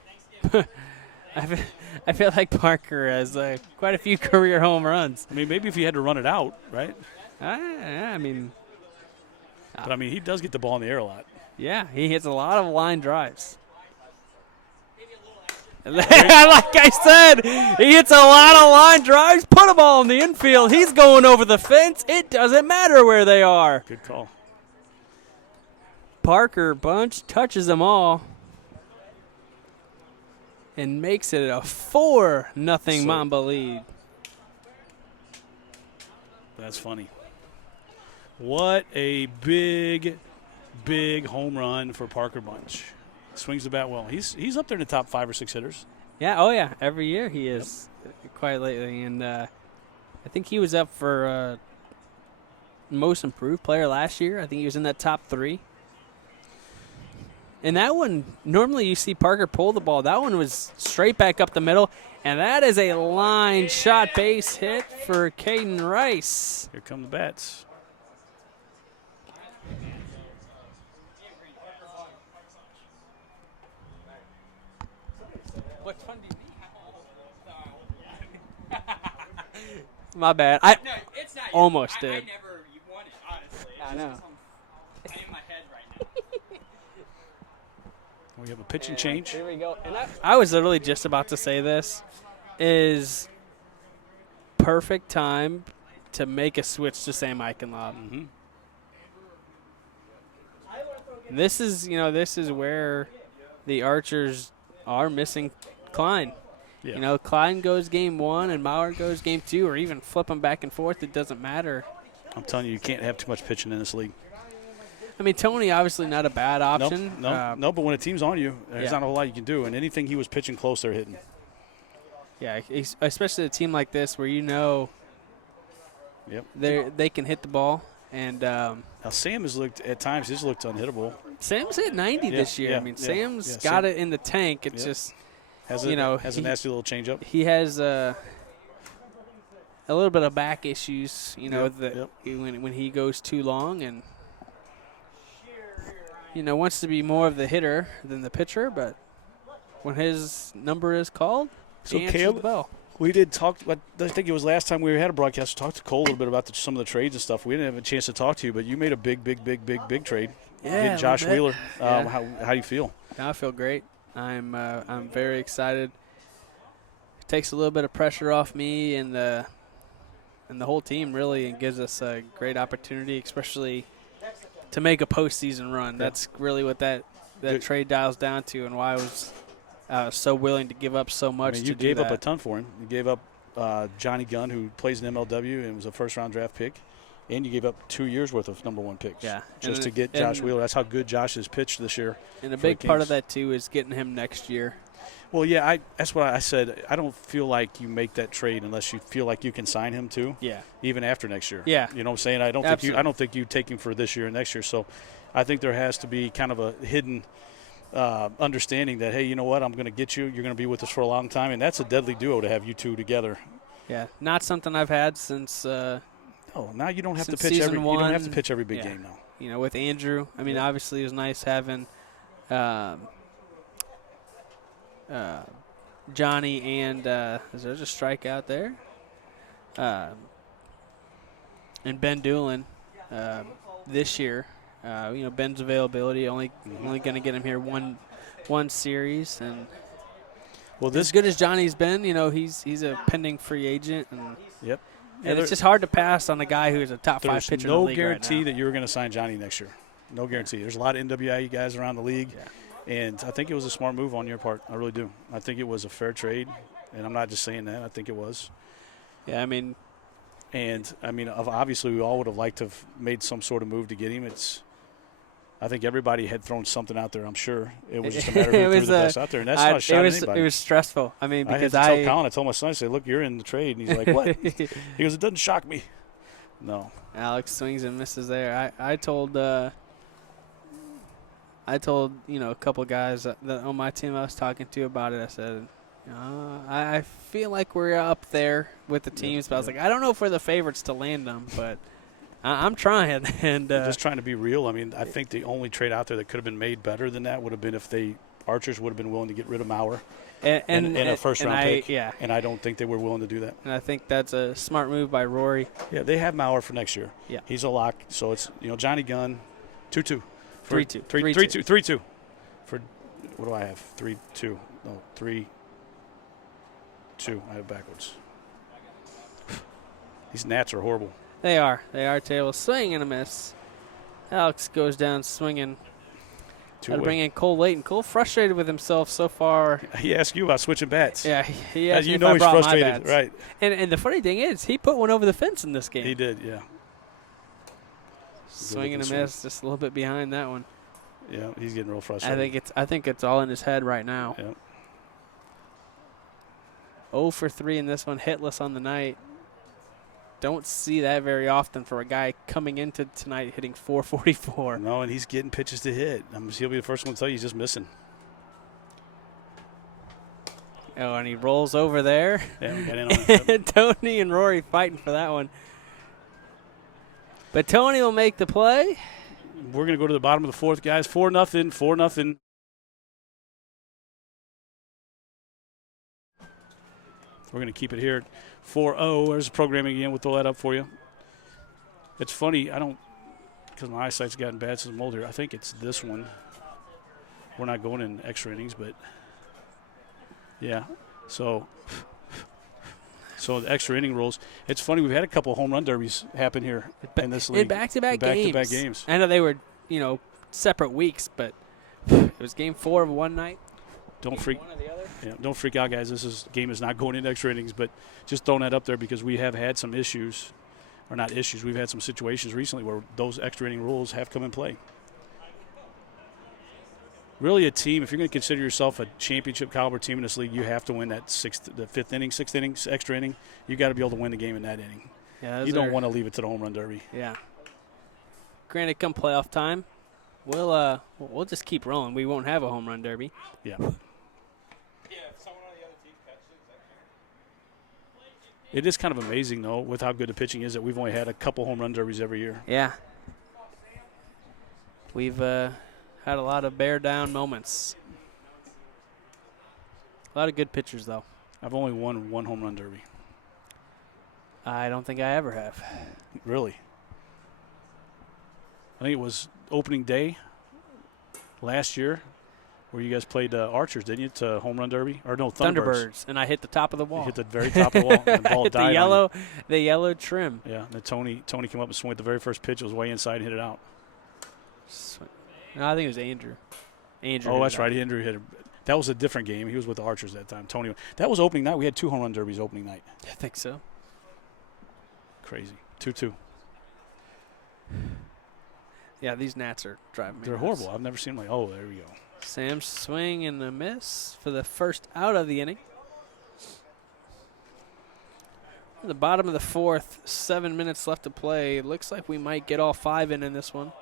I feel like Parker has quite a few career home runs. I mean, maybe if he had to run it out, right? I mean. But, I mean, he does get the ball in the air a lot. Yeah, he hits a lot of line drives. Like I said, he hits a lot of line drives. Put a ball in the infield. He's going over the fence. It doesn't matter where they are. Good call. Parker Bunch touches them all and makes it a 4-0 Mamba lead. That's funny. What a big home run for Parker Bunch. Swings the bat well. He's up there in the top 5 or 6 hitters. Yeah, oh yeah. Every year he is, quite lately. And I think he was up for most improved player last year. I think he was in that top 3. And that one, normally you see Parker pull the ball. That one was straight back up the middle. And that is a line shot base hit for Caden Rice. Here come the bats. What fun do you need? My bad. I it's not almost I did. never won it, honestly. I know. I'm in my head right now. We have a pitching change. Here we go. And I was literally just about to say this is perfect time to make a switch to Sam Eichenlaub. Mm-hmm. This is where the Archers are missing Klein. Yeah. Klein goes game 1 and Maurer goes game 2, or even flip them back and forth. It doesn't matter. I'm telling you, you can't have too much pitching in this league. I mean, Tony, obviously not a bad option. No, but when a team's on you, there's not a whole lot you can do. And anything he was pitching close, they're hitting. Yeah, especially a team like this where Yep. they can hit the ball. And now Sam has looked at times. He's looked unhittable. Sam's hit 90 this year. I mean, Sam's got it in the tank. It's just has a nasty little changeup. He has a little bit of back issues. When he goes too long and wants to be more of the hitter than the pitcher, but when his number is called, he answers the bell. We did talk. I think it was last time we had a broadcast. We talked to Cole a little bit about some of the trades and stuff. We didn't have a chance to talk to you, but you made a big trade. Yeah, getting Josh Wheeler. Yeah. How do you feel? I feel great. I'm very excited. It takes a little bit of pressure off me and the whole team really, and gives us a great opportunity, especially to make a postseason run. Yeah. That's really what that trade dials down to, and why I was so willing to give up so much. You gave up a ton for him. You gave up Johnny Gunn, who plays in MLW and was a first-round draft pick, and you gave up 2 years' worth of number 1 picks. Yeah, just to get Josh Wheeler. That's how good Josh has pitched this year. And a big part of that too is getting him next year. Well, yeah, that's what I said. I don't feel like you make that trade unless you feel like you can sign him too. Yeah. Even after next year. Yeah. You know what I'm saying? I don't think you take him for this year and next year. So, I think there has to be kind of a hidden understanding that, hey, you know what? I'm going to get you. You're going to be with us for a long time, and that's a deadly duo to have you two together. Yeah. Not something I've had since. Now you don't have to pitch season one. You don't have to pitch every big game now. With Andrew. I mean, obviously it was nice having Johnny and is there a strikeout there? And Ben Doolin this year. Ben's availability only going to get him here one series, and as good as Johnny's been, he's a pending free agent, and yep. And it's just hard to pass on a guy who's a top 5 pitcher in the league right now. There's no guarantee that you're going to sign Johnny next year. No guarantee. There's a lot of NWIU guys around the league, and I think it was a smart move on your part. I really do. I think it was a fair trade. and I'm not just saying that. I think it was. Yeah, I mean, obviously we all would have liked to have made some sort of move to get him. I think everybody had thrown something out there. I'm sure it was just a matter of who threw the best out there, and that's not a shot at anybody. It was stressful. I mean, because I had to tell Colin. I told my son, I said, "Look, you're in the trade," and he's like, "What?" He goes, "It doesn't shock me." No. Alex swings and misses there. I told a couple guys that on my team I was talking to about it. I said, I feel like we're up there with the teams, but I was like, I don't know if we're the favorites to land them, but I'm trying. And just trying to be real. I mean, I think the only trade out there that could have been made better than that would have been if Archers would have been willing to get rid of Maurer and a first-round pick. Yeah. And I don't think they were willing to do that. And I think that's a smart move by Rory. Yeah, they have Maurer for next year. Yeah. He's a lock. So it's, Johnny Gunn, 2-2. 3-2. 3-2. For, what do I have? 3-2. No, 3-2. I have backwards. These gnats are horrible. They are. Table swing and a miss. Alex goes down swinging. Got to bring in Cole Layton. Cole frustrated with himself so far. He asked you about switching bats. Yeah, he asked me if I he's brought frustrated, my bats. right? And the funny thing is, he put one over the fence in this game. He did, yeah. Swing and a miss, just a little bit behind that one. Yeah, he's getting real frustrated. I think it's all in his head right now. Yeah. 0 for 3 in this one, hitless on the night. Don't see that very often for a guy coming into tonight hitting 444. No, and he's getting pitches to hit. He'll be the first one to tell you he's just missing. Oh, and he rolls over there. Yeah, we got in on it. Tony and Rory fighting for that one. But Tony will make the play. We're going to go to the bottom of the fourth, guys. 4-0, 4-0. We're going to keep it here at 4-0. There's the programming again. We'll throw that up for you. It's funny. Because my eyesight's gotten bad since I'm older. I think it's this one. We're not going in extra innings, but yeah. So the extra inning rules. It's funny. We've had a couple of home run derbies happen here in this league. In back-to-back games. I know they were, separate weeks, but it was game 4 of one night. Don't freak out, guys. This game is not going into extra innings, but just throwing that up there because we have had some issues, or not issues. We've had some situations recently where those extra inning rules have come in play. Really, a team, if you're going to consider yourself a championship caliber team in this league, you have to win that fifth inning, sixth inning, extra inning. You got to be able to win the game in that inning. Yeah, you don't want to leave it to the home run derby. Yeah. Granted, come playoff time, we'll just keep rolling. We won't have a home run derby. Yeah. If someone on the other team catches it. It is kind of amazing, though, with how good the pitching is, that we've only had a couple home run derbies every year. Yeah. We've had a lot of bear down moments. A lot of good pitchers, though. I've only won one home run derby. I don't think I ever have. Really? I think it was opening day last year where you guys played Archers, didn't you, to home run derby? Or no, Thunderbirds. And I hit the top of the wall. You hit the very top of the wall. And the ball died the yellow trim. Yeah, and then Tony came up and swung at the very first pitch. It was way inside and hit it out. No, I think it was Andrew. Oh, that's right. Andrew hit it. That was a different game. He was with the Archers that time. Tony. That was opening night. We had 2 home run derbies opening night. I think so. Crazy. 2-2. Yeah, these gnats are driving me They're nuts. horrible. I've never seen them like, there we go. Sam's swing and a miss for the first out of the inning. At the bottom of the fourth, 7 minutes left to play. Looks like we might get all 5 in this one.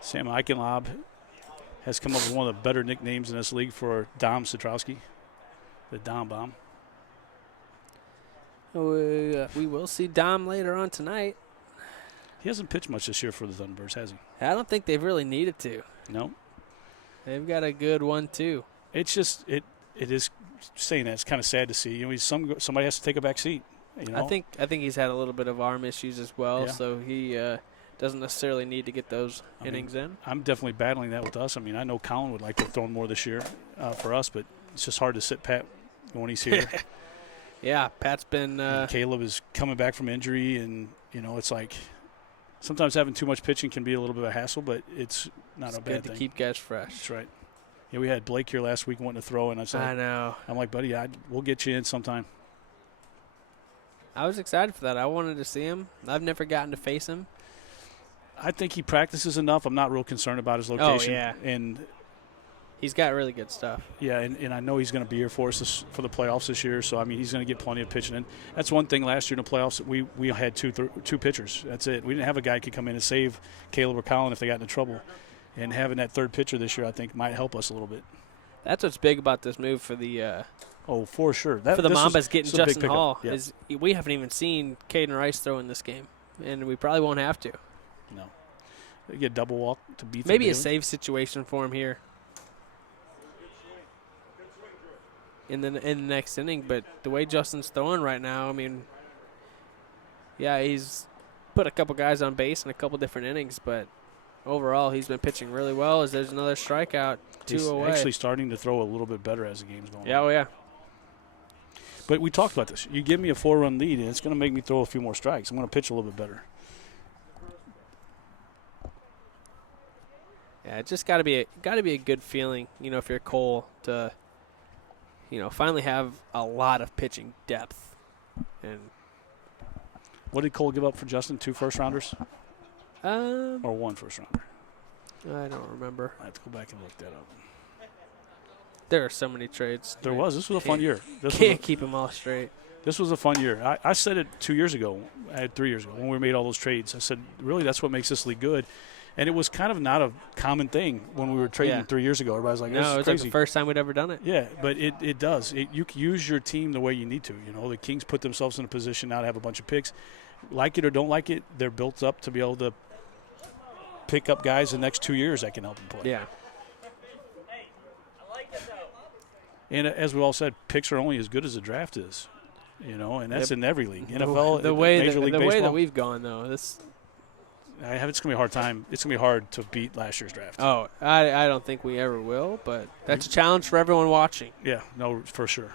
Sam Eichenlob has come up with one of the better nicknames in this league for Dom Citrowski, the Dom Bomb. We will see Dom later on tonight. He hasn't pitched much this year for the Thunderbirds, has he? I don't think they've really needed to. No. They've got a good one, too. It's just it is saying that. It's kind of sad to see. Somebody has to take a back seat. I think he's had a little bit of arm issues as well, Yeah. so he doesn't necessarily need to get those innings in. I'm definitely battling that with us. I mean, I know Colin would like to have thrown more this year for us, but it's just hard to sit pat when he's here. Yeah, Pat's been Caleb is coming back from injury, and, it's like sometimes having too much pitching can be a little bit of a hassle, but it's not a bad good thing. to keep guys fresh. That's right. Yeah, we had Blake here last week wanting to throw, and I know. I'm like, buddy, we'll get you in sometime. I was excited for that. I wanted to see him. I've never gotten to face him. I think he practices enough. I'm not real concerned about his location. Oh, yeah. And he's got really good stuff. yeah, and I know he's going to be here for us for the playoffs this year. So, I mean, he's going to get plenty of pitching in. That's one thing last year in the playoffs. We had two pitchers. That's it. We didn't have a guy who could come in and save Caleb or Colin if they got into trouble. And having that third pitcher this year, I think, might help us a little bit. That's what's big about this move for the for sure. for the Mambas getting Justin pickup. Hall. Yeah. Is we haven't even seen Caden Rice throw in this game, and we probably won't have to. No. They get double walk to beat them. Maybe a save situation for him here in the next inning. But the way Justin's throwing right now, I mean, yeah, he's put a couple guys on base in a couple different innings, but overall he's been pitching really well. As there's another strikeout, he's away. Actually starting to throw a little bit better as the game's going on. Yeah, oh yeah. But we talked about this. You give me a 4-run lead, and it's going to make me throw a few more strikes. I'm going to pitch a little bit better. Yeah, it just got to be a good feeling, if you're Cole, to, finally have a lot of pitching depth. And what did Cole give up for Justin? 2 first-rounders? Or 1 first-rounder? I don't remember. I have to go back and look that up. There are so many trades. There was. This was a fun year. Can't keep them all straight. This was a fun year. I said it 2 years ago, 3 years ago, when we made all those trades. I said, really, that's what makes this league good. And it was kind of not a common thing when we were trading 3 years ago. Everybody was like, this is it was crazy. like the first time we'd ever done it. Yeah, but it does. You can use your team the way you need to. The Kings put themselves in a position now to have a bunch of picks. Like it or don't like it, they're built up to be able to pick up guys the next 2 years that can help them play. Yeah. And as we all said, picks are only as good as the draft is, and that's in every league. NFL, the way Major League the Baseball, way that we've gone though, it's going to be a hard time. It's going to be hard to beat last year's draft. Oh, I don't think we ever will, but that's a challenge for everyone watching. Yeah, no, for sure.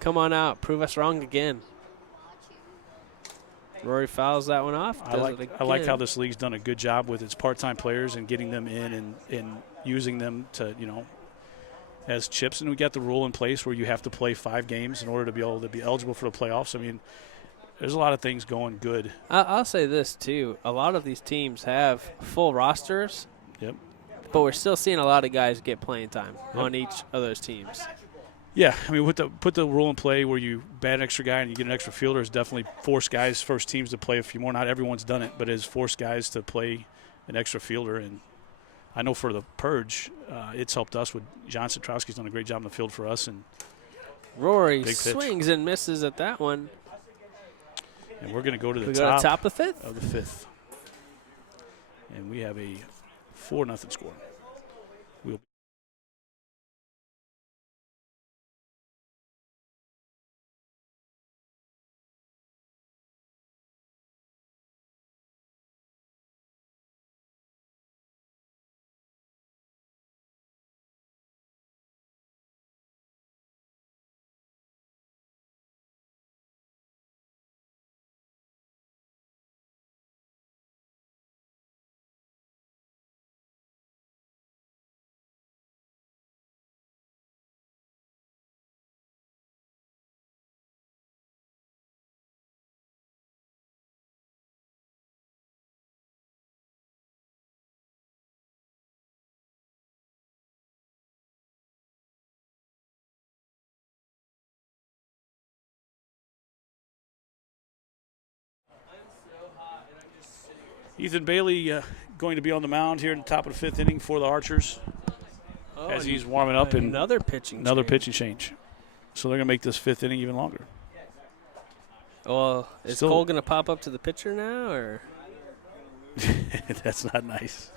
Come on out, prove us wrong again. Rory fouls that one off. I like how this league's done a good job with its part-time players and getting them in and using them to, as chips. And we got the rule in place where you have to play 5 games in order to be able to be eligible for the playoffs. I mean, there's a lot of things going good. I'll say this, too. A lot of these teams have full rosters. Yep. But we're still seeing a lot of guys get playing time on each of those teams. Yeah, I mean, put the rule in play where you bat an extra guy and you get an extra fielder is definitely forced guys, first teams to play a few more. Not everyone's done it, but it's forced guys to play an extra fielder. And I know for the Purge, it's helped us with John Satrowski's done a great job in the field for us. And Rory swings and misses at that one. And we're going to go to the top of the 5th. Of the 5th. And we have a 4-0 score. Ethan Bailey going to be on the mound here in the top of the 5th inning for the Archers as he's warming up. Another pitching change. So they're going to make this 5th inning even longer. Well, is Cole going to pop up to the pitcher now, or? That's not nice.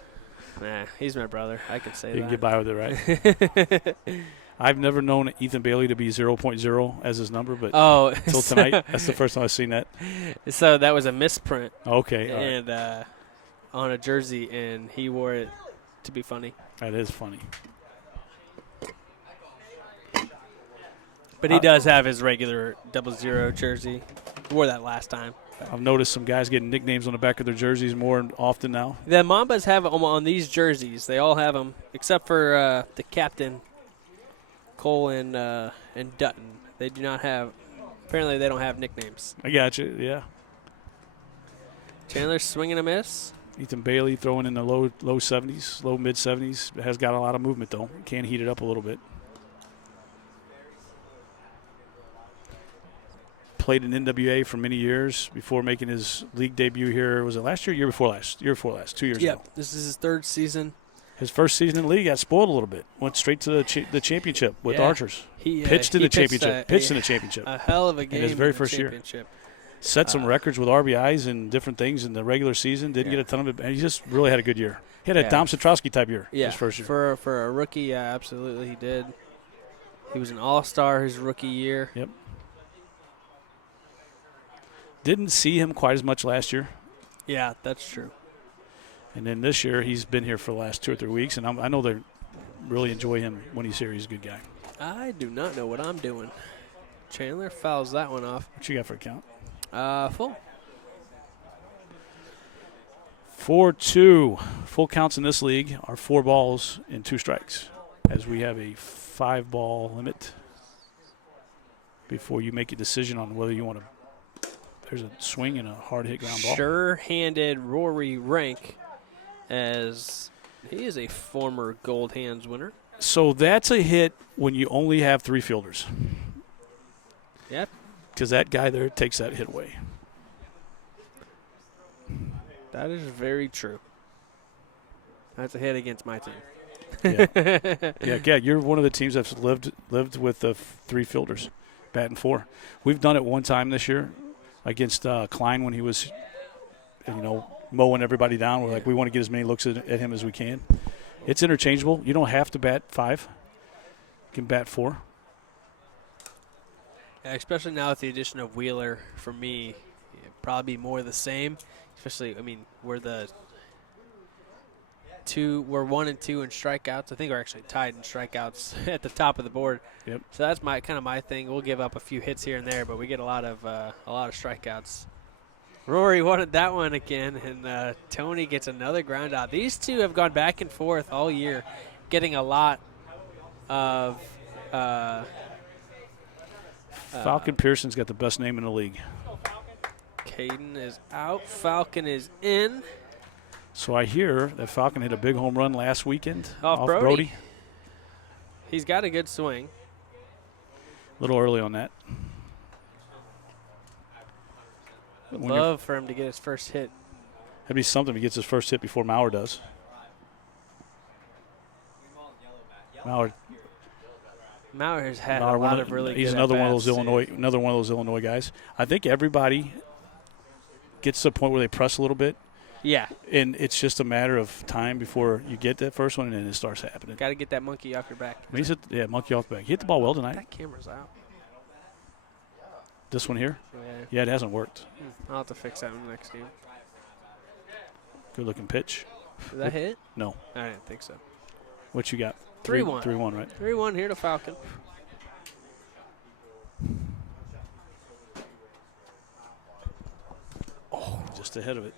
Nah, he's my brother. I can say that. You can get by with it, right? I've never known Ethan Bailey to be 0.0 as his number, but until tonight, that's the first time I've seen that. So that was a misprint. Okay. And on a jersey, and he wore it to be funny. That is funny. But he does have his regular 00 jersey. He wore that last time. I've noticed some guys getting nicknames on the back of their jerseys more often now. The Mambas have them on these jerseys. They all have them, except for the captain. Cole and Dutton. They do not have. Apparently, they don't have nicknames. I got you. Yeah. Chandler swinging a miss. Ethan Bailey throwing in the low 70s, low mid 70s. Has got a lot of movement though. Can heat it up a little bit. Played in NWA for many years before making his league debut here. Was it last year? Year before last. 2 years ago. This is his 3rd season. His first season in the league got spoiled a little bit. Went straight to the championship with Archers. He pitched in the championship. Pitched in the championship. A hell of a game in his very in the first year. championship. Set some records with RBIs and different things in the regular season. Didn't get a ton of it. And he just really had a good year. He had a Dom Satrowski type year his first year. For a rookie, absolutely he did. He was an all-star his rookie year. Yep. Didn't see him quite as much last year. Yeah, that's true. And then this year, he's been here for the last 2 or 3 weeks, and I know they really enjoy him when he's here. He's a good guy. I do not know what I'm doing. Chandler fouls that one off. What you got for a count? Full. 4-2. Full counts in this league are 4 balls and 2 strikes, as we have a 5-ball limit before you make a decision on whether you want to. There's a swing and a hard hit ground ball. Sure-handed Rory Rank, as he is a former Gold Hands winner. So that's a hit when you only have 3 fielders. Yep. Because that guy there takes that hit away. That is very true. That's a hit against my team. Yeah, you're one of the teams that's lived with the 3 fielders, batting 4. We've done it one time this year against Klein when he was, mowing everybody down. We're like, we want to get as many looks at him as we can. It's interchangeable. You don't have to bat 5. You can bat 4. Yeah, especially now with the addition of Wheeler, for me, probably more the same. Especially, we're 1 and 2 in strikeouts. I think we're actually tied in strikeouts at the top of the board. Yep. So that's my thing. We'll give up a few hits here and there, but we get a lot of strikeouts. Rory wanted that one again, and Tony gets another ground out. These two have gone back and forth all year, getting a lot of. Falcon Pearson's got the best name in the league. Caden is out. Falcon is in. So I hear that Falcon hit a big home run last weekend off Brody. He's got a good swing. A little early on that. Would love for him to get his first hit. That'd be something if he gets his first hit before Maurer does. Maurer has had a lot of really good He's another one of those Illinois guys. I think everybody gets to the point where they press a little bit. Yeah. And it's just a matter of time before you get that first one, and then it starts happening. Got to get that monkey off your back. Monkey off the back. He hit the ball well tonight. That camera's out. This one here? Yeah, it hasn't worked. I'll have to fix that one next game. Good-looking pitch. Did that hit? No. I didn't think so. What you got? 3-1. 3-1, right? 3-1 here to Falcon. Oh, just ahead of it.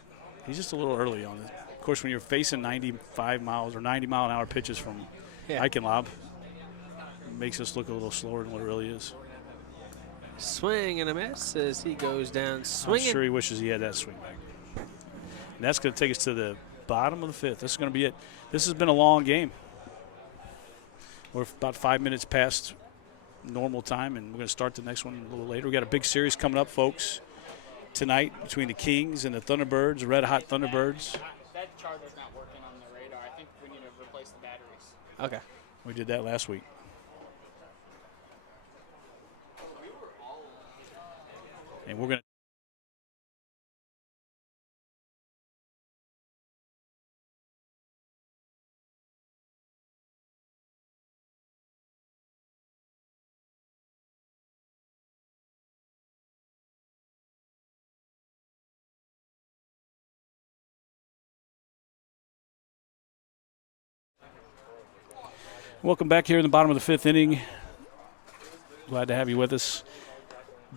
He's just a little early on it. Of course, when you're facing 95 miles or 90-mile-an-hour pitches from Eichenlob, it makes us look a little slower than what it really is. Swing and a miss as he goes down swinging. I'm sure he wishes he had that swing back. And that's going to take us to the bottom of the 5th. This is going to be it. This has been a long game. We're about 5 minutes past normal time, and we're going to start the next one a little later. We got a big series coming up, folks, tonight between the Kings and the Thunderbirds, Red Hot Thunderbirds. That charger's not working on the radar. I think we need to replace the batteries. Okay. We did that last week. And we're going to. Welcome back here in the bottom of the 5th inning. Glad to have you with us.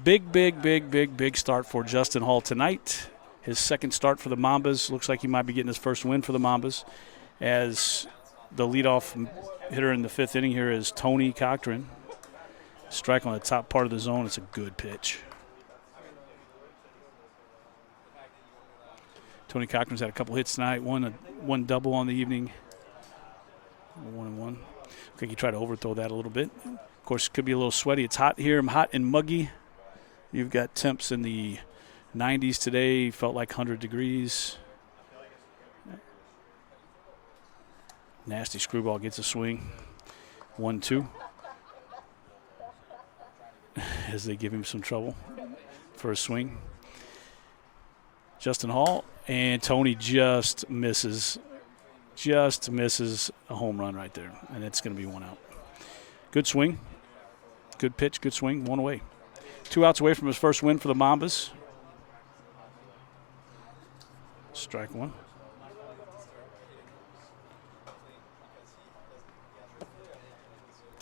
Big start for Justin Hall tonight. His second start for the Mambas. Looks like he might be getting his first win for the Mambas as the leadoff hitter in the 5th inning here is Tony Cochran. Strike on the top part of the zone. It's a good pitch. Tony Cochran's had a couple hits tonight. One double on the evening. 1-1. I think he tried to overthrow that a little bit. Of course, it could be a little sweaty. It's hot here. I'm hot and muggy. You've got temps in the 90s today. Felt like 100 degrees. Nasty screwball gets a swing. 1-2. As they give him some trouble for a swing. Justin Hall, and Tony just misses a home run right there, and it's going to be 1 out. Good swing, good pitch, good swing, 1 away. 2 outs away from his first win for the Mambas. Strike 1.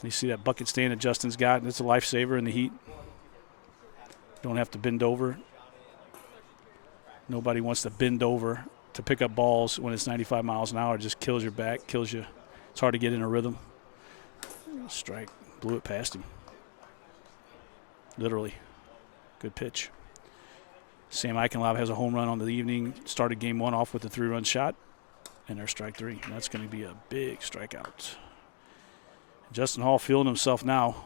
You see that bucket stand that Justin's got, and it's a lifesaver in the heat. Don't have to bend over. Nobody wants to bend over to pick up balls when it's 95 miles an hour. It just kills your back, kills you. It's hard to get in a rhythm. Strike. Blew it past him. Literally. Good pitch. Sam Eichenlaub has a home run on the evening. Started game 1 off with a 3-run shot. And there's strike 3. That's going to be a big strikeout. Justin Hall feeling himself now.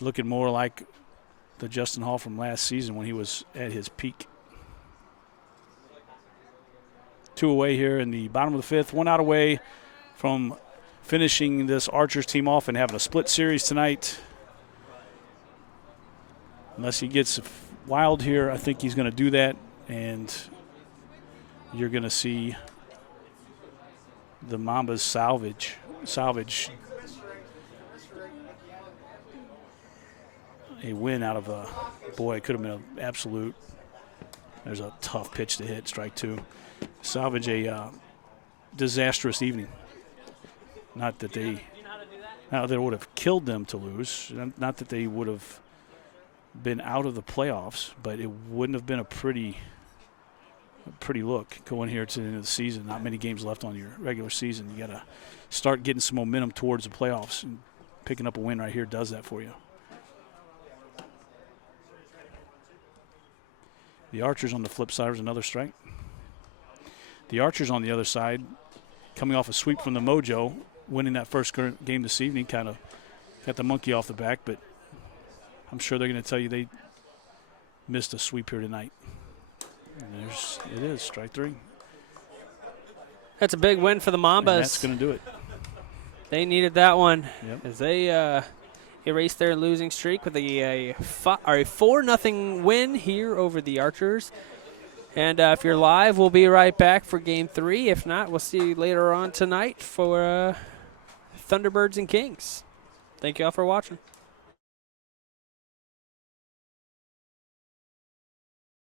Looking more like the Justin Hall from last season when he was at his peak. 2 away here in the bottom of the 5th. 1 out away from finishing this Archers team off and having a split series tonight. Unless he gets wild here, I think he's going to do that. And you're going to see the Mambas salvage a win out of a, boy, it could have been an absolute, there's a tough pitch to hit, strike 2. Salvage a disastrous evening. Not that they would have killed them to lose, not that they would have been out of the playoffs, but it wouldn't have been a pretty look going here to the end of the season. Not many games left on your regular season. You got to start getting some momentum towards the playoffs, and picking up a win right here does that for you. The Archers on the flip side was another strike. The Archers on the other side, coming off a sweep from the Mojo, winning that first game this evening, kind of got the monkey off the back, but I'm sure they're going to tell you they missed a sweep here tonight. And it is, strike 3. That's a big win for the Mambas. And that's going to do it. They needed that one, yep, as they erased their losing streak with a 4-0 win here over the Archers. And if you're live, we'll be right back for Game 3. If not, we'll see you later on tonight for Thunderbirds and Kings. Thank you all for watching.